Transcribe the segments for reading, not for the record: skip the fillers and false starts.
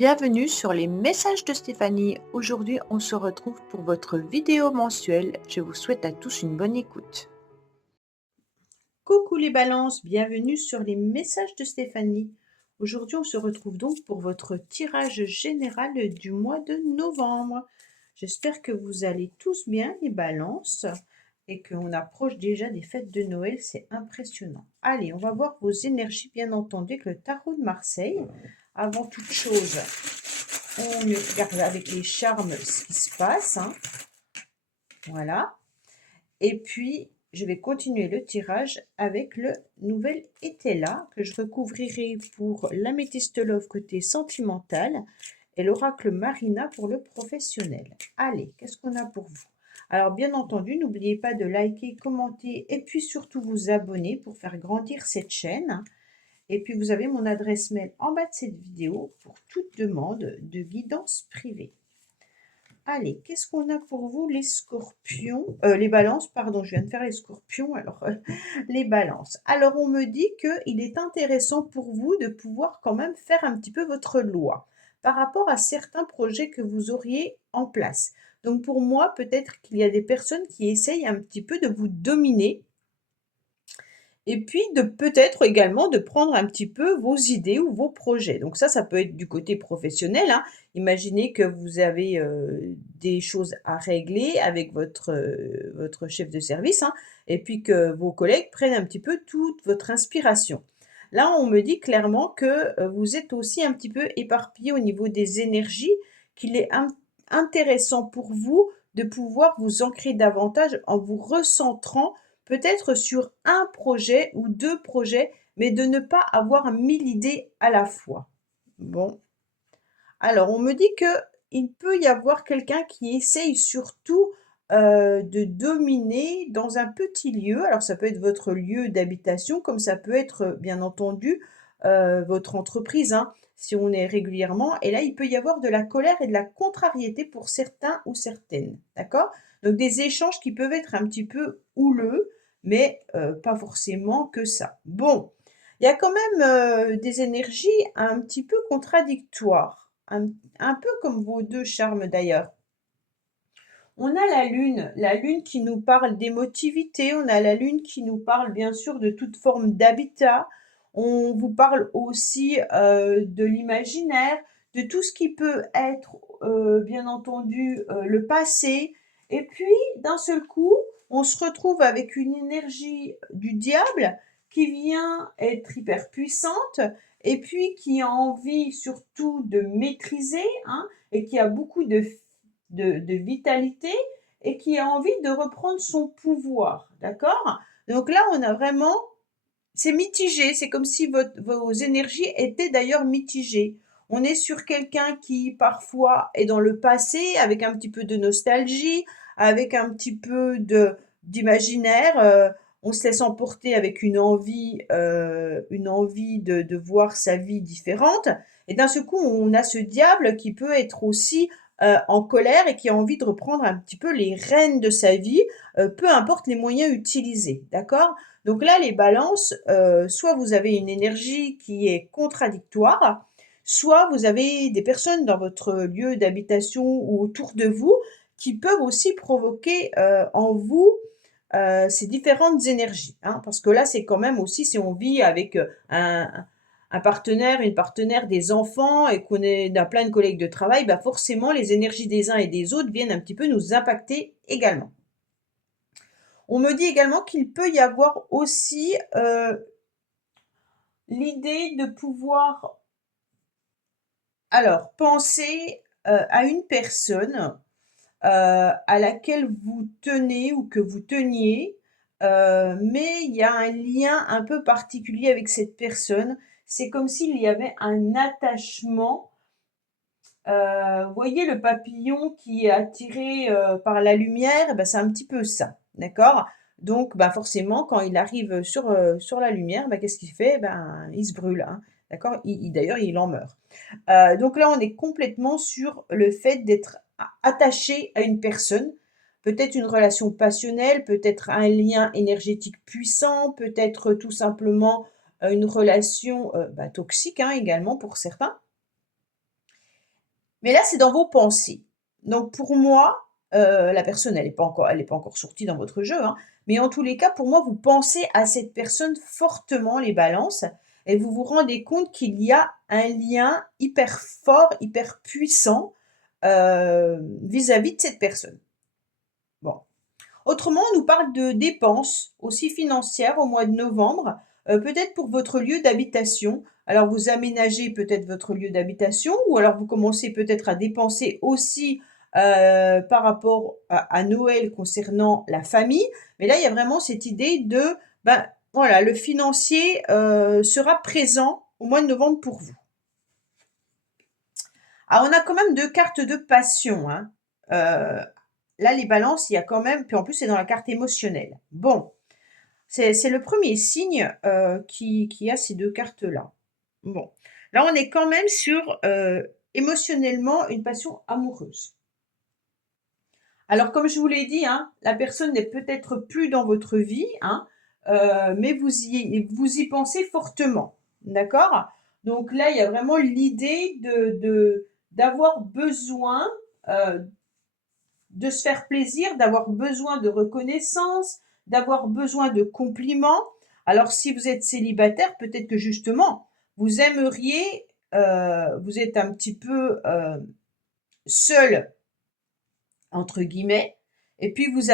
Bienvenue sur les messages de Stéphanie. Aujourd'hui, on se retrouve pour votre vidéo mensuelle. Je vous souhaite à tous une bonne écoute. Coucou les balances, bienvenue sur les messages de Stéphanie. Aujourd'hui, on se retrouve donc pour votre tirage général du mois de novembre. J'espère que vous allez tous bien les balances et qu'on approche déjà des fêtes de Noël, c'est impressionnant. Allez, on va voir vos énergies bien entendu avec le tarot de Marseille. Avant toute chose, on regarde avec les charmes ce qui se passe. Voilà. Et puis, je vais continuer le tirage avec le nouvel Etela que je recouvrirai pour l'améthyste love côté sentimental et l'oracle Marina pour le professionnel. Allez, qu'est-ce qu'on a pour vous? Alors, bien entendu, n'oubliez pas de liker, commenter et puis surtout vous abonner pour faire grandir cette chaîne. Et puis, vous avez mon adresse mail en bas de cette vidéo pour toute demande de guidance privée. Allez, qu'est-ce qu'on a pour vous les scorpions les balances, pardon, je viens de faire les scorpions, alors les balances. Alors, on me dit qu'il est intéressant pour vous de pouvoir quand même faire un petit peu votre loi par rapport à certains projets que vous auriez en place. Donc, pour moi, peut-être qu'il y a des personnes qui essayent un petit peu de vous dominer et puis de peut-être également de prendre un petit peu vos idées ou vos projets. Donc ça peut être du côté professionnel, Imaginez que vous avez, des choses à régler avec votre chef de service, et puis que vos collègues prennent un petit peu toute votre inspiration. Là, on me dit clairement que, vous êtes aussi un petit peu éparpillé au niveau des énergies, qu'il est intéressant pour vous de pouvoir vous ancrer davantage en vous recentrant peut-être sur un projet ou 2 projets, mais de ne pas avoir 1000 idées à la fois. Bon, alors on me dit qu'il peut y avoir quelqu'un qui essaye surtout, de dominer dans un petit lieu. Alors ça peut être votre lieu d'habitation, comme ça peut être, bien entendu, votre entreprise, si on est régulièrement et là, il peut y avoir de la colère et de la contrariété pour certains ou certaines, d'accord? Donc des échanges qui peuvent être un petit peu houleux, mais pas forcément que ça. Bon, il y a quand même, des énergies un petit peu contradictoires, un peu comme vos 2 charmes d'ailleurs. On a la lune qui nous parle d'émotivité, on a la lune qui nous parle bien sûr de toute forme d'habitat. On vous parle aussi, de l'imaginaire, de tout ce qui peut être, bien entendu, le passé et puis d'un seul coup, on se retrouve avec une énergie du diable qui vient être hyper puissante et puis qui a envie surtout de maîtriser, et qui a beaucoup de vitalité et qui a envie de reprendre son pouvoir, d'accord? Donc là, on a vraiment c'est mitigé, c'est comme si vos énergies étaient d'ailleurs mitigées. On est sur quelqu'un qui parfois est dans le passé avec un petit peu de nostalgie, avec un petit peu d'imaginaire, on se laisse emporter avec une envie de voir sa vie différente et d'un seul coup, on a ce diable qui peut être aussi, en colère et qui a envie de reprendre un petit peu les rênes de sa vie, peu importe les moyens utilisés, d'accord? Donc là, les balances, soit vous avez une énergie qui est contradictoire, soit vous avez des personnes dans votre lieu d'habitation ou autour de vous qui peuvent aussi provoquer, en vous, ces différentes énergies, Parce que là, c'est quand même aussi si on vit avec, un partenaire, une partenaire, des enfants et qu'on est a plein de collègues de travail, bah, forcément les énergies des uns et des autres viennent un petit peu nous impacter également. On me dit également qu'il peut y avoir aussi, l'idée de pouvoir alors penser, à une personne, à laquelle vous tenez ou que vous teniez, mais il y a un lien un peu particulier avec cette personne. C'est comme s'il y avait un attachement, vous voyez le papillon qui est attiré, par la lumière? Et bah, c'est un petit peu ça, d'accord? Donc bah, forcément quand il arrive sur la lumière, bah, qu'est-ce qu'il fait? Ben, il se brûle, d'accord? Il d'ailleurs, il en meurt. Donc là, on est complètement sur le fait d'être attaché à une personne, peut-être une relation passionnelle, peut-être un lien énergétique puissant, peut-être tout simplement, une relation, bah, toxique, également pour certains. Mais là, c'est dans vos pensées. Donc pour moi, la personne, elle est pas encore sortie dans votre jeu, hein, mais en tous les cas, pour moi, vous pensez à cette personne fortement, les balances, et vous vous rendez compte qu'il y a un lien hyper fort, hyper puissant, vis-à-vis de cette personne. Bon. Autrement, on nous parle de dépenses aussi financières au mois de novembre, peut-être pour votre lieu d'habitation. Alors vous aménagez peut-être votre lieu d'habitation ou alors vous commencez peut-être à dépenser aussi, par rapport à Noël concernant la famille. Mais là, il y a vraiment cette idée de, ben, voilà, le financier, sera présent au mois de novembre pour vous. Ah, on a quand même 2 cartes de passion, hein. Là, les balances, il y a quand même puis en plus, c'est dans la carte émotionnelle. Bon, c'est le premier signe, qui a ces 2 cartes-là. Bon, là, on est quand même sur, émotionnellement, une passion amoureuse. Alors comme je vous l'ai dit, hein, la personne n'est peut-être plus dans votre vie, hein, mais vous y pensez fortement, d'accord? Donc là, il y a vraiment l'idée d'avoir besoin, heu, de se faire plaisir, d'avoir besoin de reconnaissance, d'avoir besoin de compliments. Alors si vous êtes célibataire, peut-être que justement, vous aimeriez, vous êtes un petit peu, seul entre guillemets, et puis vous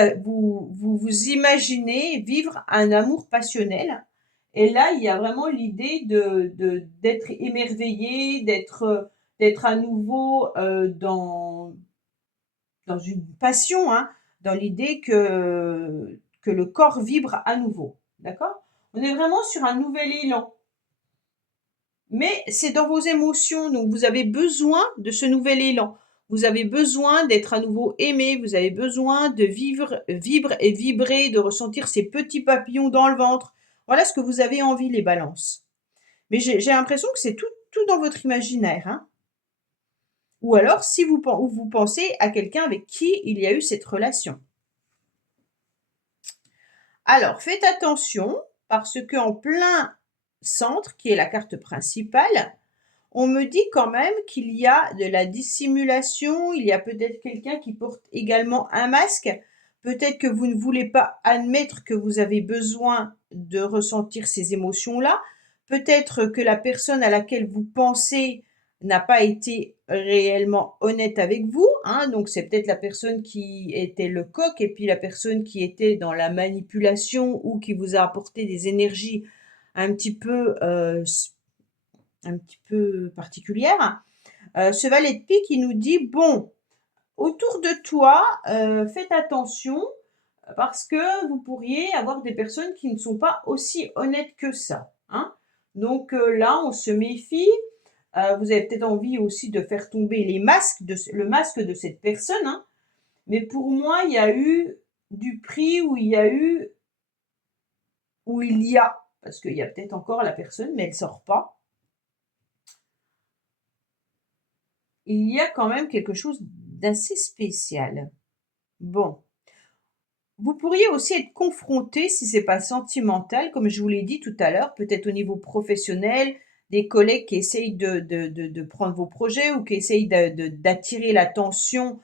imaginez vivre un amour passionnel. Et là, il y a vraiment l'idée d'être émerveillé, d'être à nouveau dans une passion, hein, dans l'idée que le corps vibre à nouveau. D'accord? On est vraiment sur un nouvel élan. Mais c'est dans vos émotions, donc vous avez besoin de ce nouvel élan. Vous avez besoin d'être à nouveau aimé, vous avez besoin de vivre et vibrer, de ressentir ces petits papillons dans le ventre. Voilà ce que vous avez envie, les balances. Mais j'ai l'impression que c'est tout dans votre imaginaire, hein. Ou alors si vous pensez à quelqu'un avec qui il y a eu cette relation. Alors, faites attention parce qu'en plein centre, qui est la carte principale, on me dit quand même qu'il y a de la dissimulation, il y a peut-être quelqu'un qui porte également un masque. Peut-être que vous ne voulez pas admettre que vous avez besoin de ressentir ces émotions-là. Peut-être que la personne à laquelle vous pensez n'a pas été réellement honnête avec vous, hein. Donc c'est peut-être la personne qui était le coq et puis la personne qui était dans la manipulation ou qui vous a apporté des énergies un petit peu, un petit peu particulière. Ce valet de pique, il nous dit, bon, autour de toi, faites attention parce que vous pourriez avoir des personnes qui ne sont pas aussi honnêtes que ça, hein. Donc là, on se méfie. Vous avez peut-être envie aussi de faire tomber le masque de cette personne, hein. Mais pour moi, il y a eu du prix où il y a, parce qu'il y a peut-être encore la personne, mais elle sort pas. Il y a quand même quelque chose d'assez spécial. Bon, vous pourriez aussi être confronté, si c'est pas sentimental, comme je vous l'ai dit tout à l'heure, peut-être au niveau professionnel, des collègues qui essayent de prendre vos projets ou qui essayent d'attirer l'attention,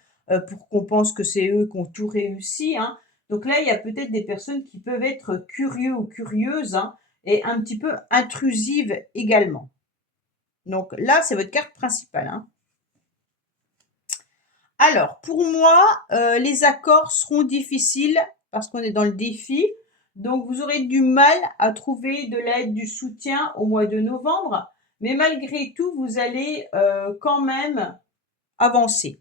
pour qu'on pense que c'est eux qui ont tout réussi, hein. Donc là, il y a peut-être des personnes qui peuvent être curieux ou curieuses, hein, et un petit peu intrusives également. Donc là, c'est votre carte principale, hein. Alors, pour moi, les accords seront difficiles parce qu'on est dans le défi. Donc, vous aurez du mal à trouver de l'aide, du soutien au mois de novembre. Mais malgré tout, vous allez quand même avancer.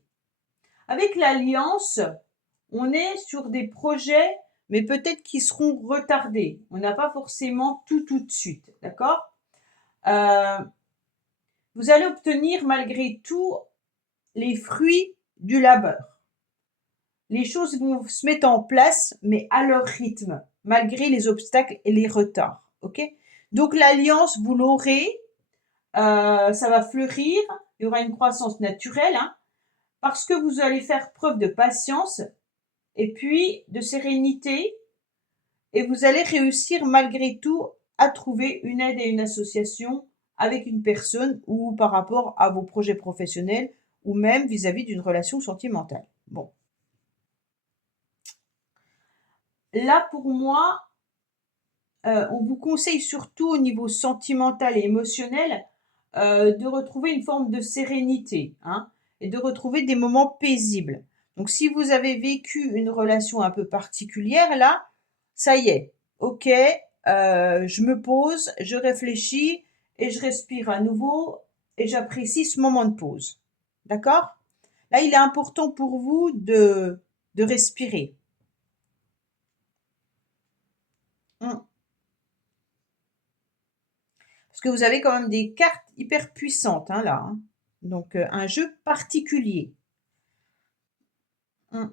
Avec l'Alliance, on est sur des projets, mais peut-être qui seront retardés. On n'a pas forcément tout de suite. D'accord? Euh, Vous allez obtenir malgré tout les fruits du labeur. Les choses vont se mettre en place, mais à leur rythme, malgré les obstacles et les retards. Ok? Donc l'alliance, vous l'aurez, ça va fleurir, il y aura une croissance naturelle, hein, parce que vous allez faire preuve de patience et puis de sérénité, et vous allez réussir malgré tout à trouver une aide et une association avec une personne ou par rapport à vos projets professionnels ou même vis-à-vis d'une relation sentimentale. Bon. Là, pour moi, on vous conseille surtout au niveau sentimental et émotionnel, de retrouver une forme de sérénité, hein, et de retrouver des moments paisibles. Donc si vous avez vécu une relation un peu particulière là, ça y est, OK, je me pose, je réfléchis et je respire à nouveau et j'apprécie ce moment de pause. D'accord? Là, il est important pour vous de respirer. Mmh. Parce que vous avez quand même des cartes hyper puissantes, hein, là, hein. Donc, un jeu particulier. Mmh.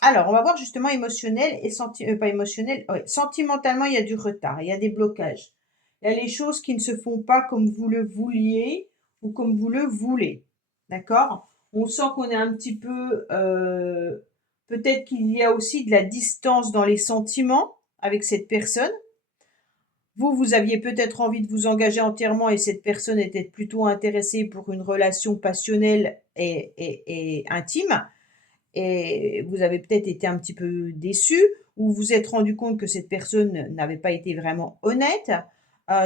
Alors, on va voir justement émotionnel et pas émotionnel, ouais, sentimentalement, il y a du retard, il y a des blocages. Il y a les choses qui ne se font pas comme vous le vouliez ou comme vous le voulez. D'accord? On sent qu'on est un petit peu, peut-être qu'il y a aussi de la distance dans les sentiments avec cette personne. Vous aviez peut-être envie de vous engager entièrement et cette personne était plutôt intéressée pour une relation passionnelle et intime. Et vous avez peut-être été un petit peu déçu ou vous êtes rendu compte que cette personne n'avait pas été vraiment honnête.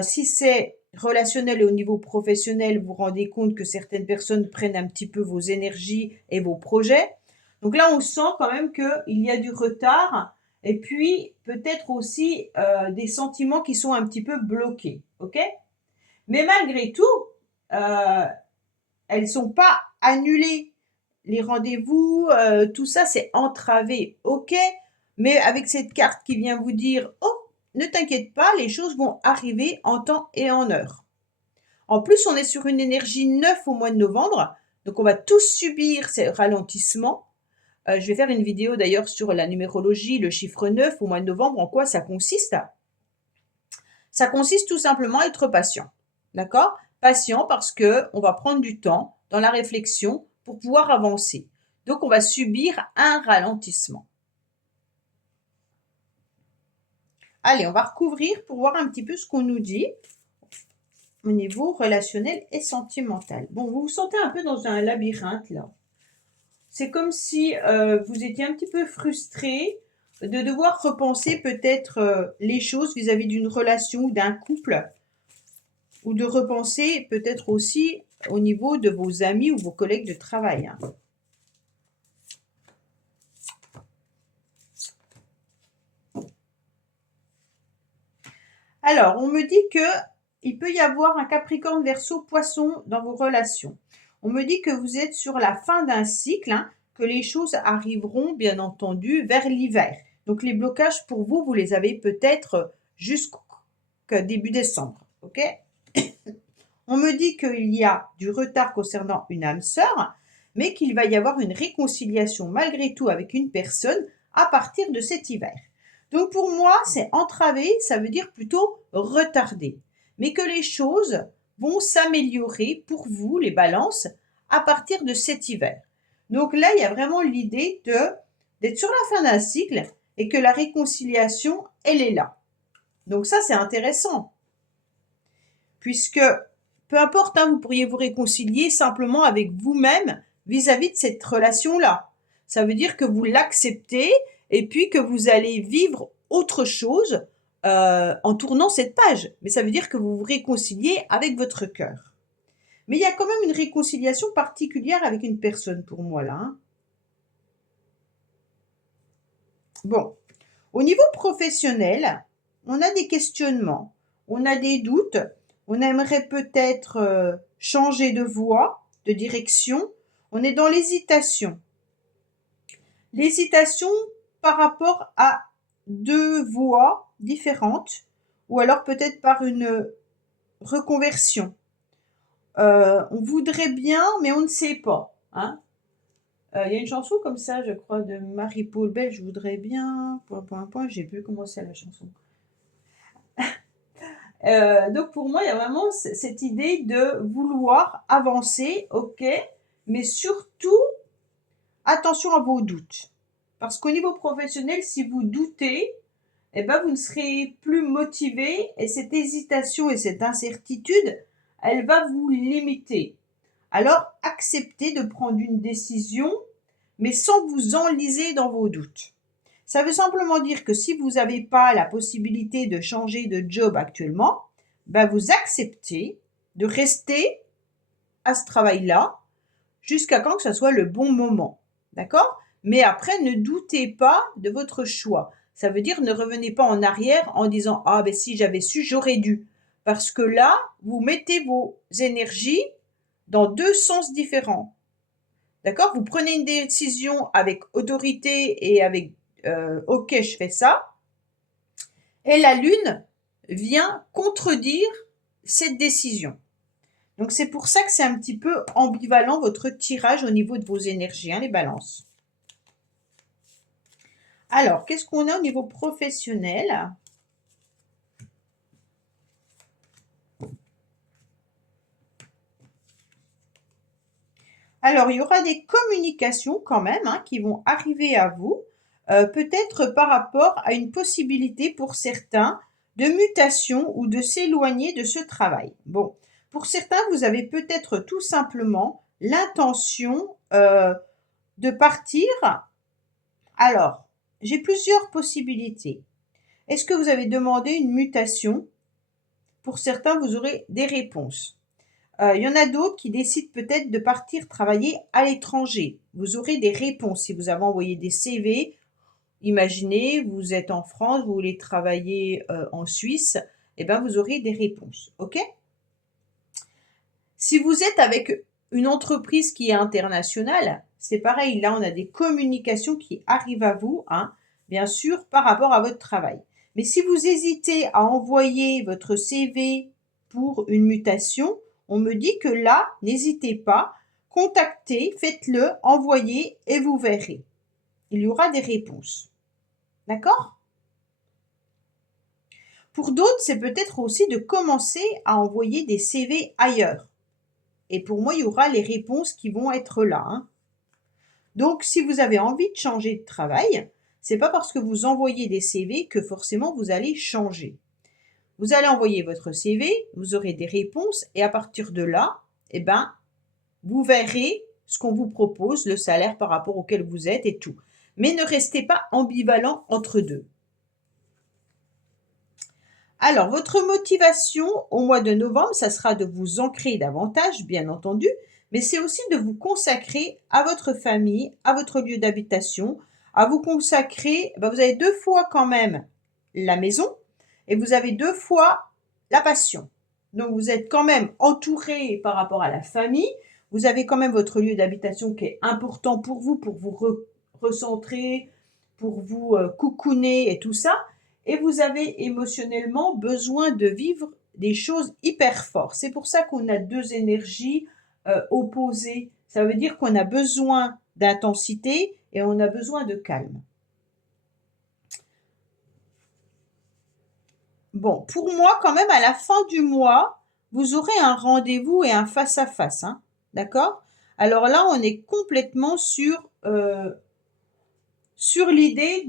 Si c'est relationnel et au niveau professionnel, vous vous rendez compte que certaines personnes prennent un petit peu vos énergies et vos projets. Donc là, on sent quand même qu'il y a du retard et puis peut-être aussi des sentiments qui sont un petit peu bloqués. OK? Mais malgré tout, euh, elles sont pas annulées. Les rendez-vous, tout ça, c'est entravé. OK, mais avec cette carte qui vient vous dire: «Oh, ne t'inquiète pas, les choses vont arriver en temps et en heure». En plus, on est sur une énergie 9 au mois de novembre, donc on va tous subir ces ralentissements. Je vais faire une vidéo d'ailleurs sur la numérologie, le chiffre 9 au mois de novembre, en quoi ça consiste. Ça consiste tout simplement à être patient. D'accord? Patient parce que on va prendre du temps dans la réflexion pour pouvoir avancer. Donc, on va subir un ralentissement. Allez, on va recouvrir pour voir un petit peu ce qu'on nous dit au niveau relationnel et sentimental. Bon, vous vous sentez un peu dans un labyrinthe là. C'est comme si vous étiez un petit peu frustré de devoir repenser peut-être les choses vis-à-vis d'une relation ou d'un couple, ou de repenser peut-être aussi au niveau de vos amis ou vos collègues de travail, hein. Alors, on me dit que il peut y avoir un Capricorne, Verseau, Poisson dans vos relations. On me dit que vous êtes sur la fin d'un cycle, hein, que les choses arriveront bien entendu vers l'hiver. Donc les blocages pour vous, vous les avez peut-être jusqu'au début décembre. OK? On me dit qu'il y a du retard concernant une âme sœur, mais qu'il va y avoir une réconciliation malgré tout avec une personne à partir de cet hiver. Donc pour moi, c'est entravé, ça veut dire plutôt retardé. Mais que les choses vont s'améliorer pour vous, les balances, à partir de cet hiver. Donc là, il y a vraiment l'idée d'être sur la fin d'un cycle et que la réconciliation, elle est là. Donc ça, c'est intéressant. Puisque, peu importe, hein, vous pourriez vous réconcilier simplement avec vous-même vis-à-vis de cette relation-là. Ça veut dire que vous l'acceptez et puis que vous allez vivre autre chose en tournant cette page. Mais ça veut dire que vous vous réconciliez avec votre cœur. Mais il y a quand même une réconciliation particulière avec une personne pour moi là, hein. Bon, au niveau professionnel, on a des questionnements, on a des doutes, on aimerait peut-être changer de voie, de direction. On est dans l'hésitation. L'hésitation par rapport à deux voies différentes ou alors peut-être par une reconversion. On voudrait bien, mais on ne sait pas, hein. Il y a une chanson comme ça, je crois, de Marie-Paul Bell, je voudrais bien, point, point, point, j'ai plus comment c'est la chanson. Donc pour moi, il y a vraiment cette idée de vouloir avancer, ok, mais surtout, attention à vos doutes. Parce qu'au niveau professionnel, si vous doutez, eh ben, vous ne serez plus motivé et cette hésitation et cette incertitude, elle va vous limiter. Alors, acceptez de prendre une décision, mais sans vous enliser dans vos doutes. Ça veut simplement dire que si vous n'avez pas la possibilité de changer de job actuellement, ben vous acceptez de rester à ce travail-là jusqu'à quand que ça soit le bon moment. D'accord? Mais après, ne doutez pas de votre choix. Ça veut dire ne revenez pas en arrière en disant ah ben si j'avais su, j'aurais dû. Parce que là, vous mettez vos énergies dans deux sens différents. D'accord? Vous prenez une décision avec autorité et avec ok, je fais ça. Et la Lune vient contredire cette décision. Donc c'est pour ça que c'est un petit peu ambivalent votre tirage au niveau de vos énergies, hein, les balances. Alors, qu'est-ce qu'on a au niveau professionnel? Alors, il y aura des communications quand même hein, qui vont arriver à vous, peut-être par rapport à une possibilité pour certains de mutation ou de s'éloigner de ce travail. Bon, pour certains, vous avez peut-être tout simplement l'intention de partir. Alors, j'ai plusieurs possibilités. Est-ce que vous avez demandé une mutation? Pour certains, vous aurez des réponses. Il y en a d'autres qui décident peut-être de partir travailler à l'étranger. Vous aurez des réponses si vous avez envoyé des CV. Imaginez, vous êtes en France, vous voulez travailler en Suisse, eh bien vous aurez des réponses. OK? Si vous êtes avec une entreprise qui est internationale, c'est pareil. Là, on a des communications qui arrivent à vous, hein, bien sûr, par rapport à votre travail. Mais si vous hésitez à envoyer votre CV pour une mutation, on me dit que là, n'hésitez pas, contactez, faites-le, envoyez et vous verrez. Il y aura des réponses. D'accord? Pour d'autres, c'est peut-être aussi de commencer à envoyer des CV ailleurs. Et pour moi, il y aura les réponses qui vont être là, hein. Donc, si vous avez envie de changer de travail, c'est pas parce que vous envoyez des CV que forcément vous allez changer. Vous allez envoyer votre CV, vous aurez des réponses et à partir de là, eh ben, vous verrez ce qu'on vous propose, le salaire par rapport auquel vous êtes et tout. Mais ne restez pas ambivalent entre deux. Alors, votre motivation au mois de novembre, ça sera de vous ancrer davantage, bien entendu, mais c'est aussi de vous consacrer à votre famille, à votre lieu d'habitation, à vous consacrer, vous avez 2 fois quand même la maison et vous avez 2 fois la passion. Donc vous êtes quand même entouré par rapport à la famille, vous avez quand même votre lieu d'habitation qui est important pour vous recentrer, pour vous cocooner et tout ça. Et vous avez émotionnellement besoin de vivre des choses hyper fortes. C'est pour ça qu'on a 2 énergies opposées. Ça veut dire qu'on a besoin d'intensité et on a besoin de calme. Bon, pour moi, quand même, à la fin du mois, vous aurez un rendez-vous et un face-à-face, hein, d'accord? Alors là, on est complètement sur l'idée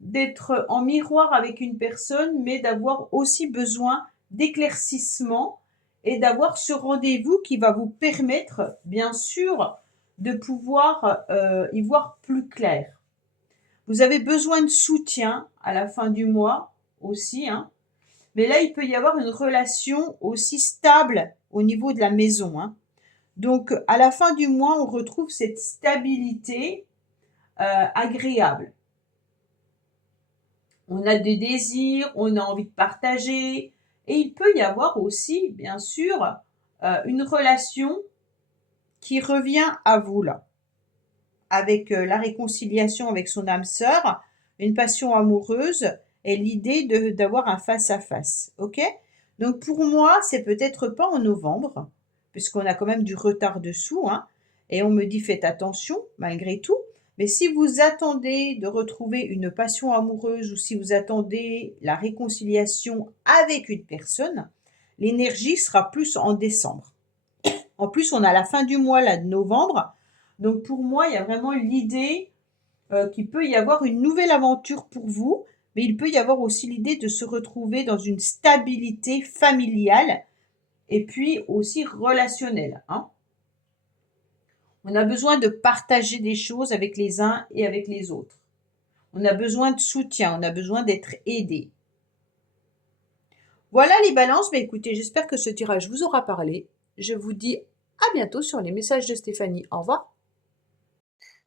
d'être en miroir avec une personne, mais d'avoir aussi besoin d'éclaircissement et d'avoir ce rendez-vous qui va vous permettre, bien sûr, de pouvoir y voir plus clair. Vous avez besoin de soutien à la fin du mois aussi, hein. Mais là, il peut y avoir une relation aussi stable au niveau de la maison, hein. Donc, à la fin du mois, on retrouve cette stabilité agréable. On a des désirs, on a envie de partager. Et il peut y avoir aussi, bien sûr, une relation qui revient à vous là, avec la réconciliation avec son âme sœur, une passion amoureuse et l'idée d'avoir un face-à-face. OK? Donc pour moi, c'est peut-être pas en novembre, puisqu'on a quand même du retard dessous, hein, et on me dit faites attention malgré tout. Mais si vous attendez de retrouver une passion amoureuse ou si vous attendez la réconciliation avec une personne, l'énergie sera plus en décembre. En plus, on a la fin du mois là de novembre. Donc pour moi, il y a vraiment l'idée qu'il peut y avoir une nouvelle aventure pour vous, mais il peut y avoir aussi l'idée de se retrouver dans une stabilité familiale et puis aussi relationnel, hein. On a besoin de partager des choses avec les uns et avec les autres. On a besoin de soutien, on a besoin d'être aidé. Voilà les balances, mais écoutez, j'espère que ce tirage vous aura parlé. Je vous dis à bientôt sur les messages de Stéphanie. Au revoir.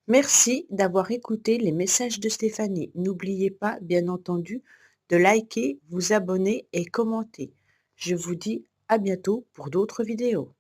Merci d'avoir écouté les messages de Stéphanie. N'oubliez pas, bien entendu, de liker, vous abonner et commenter. Je vous dis à bientôt pour d'autres vidéos.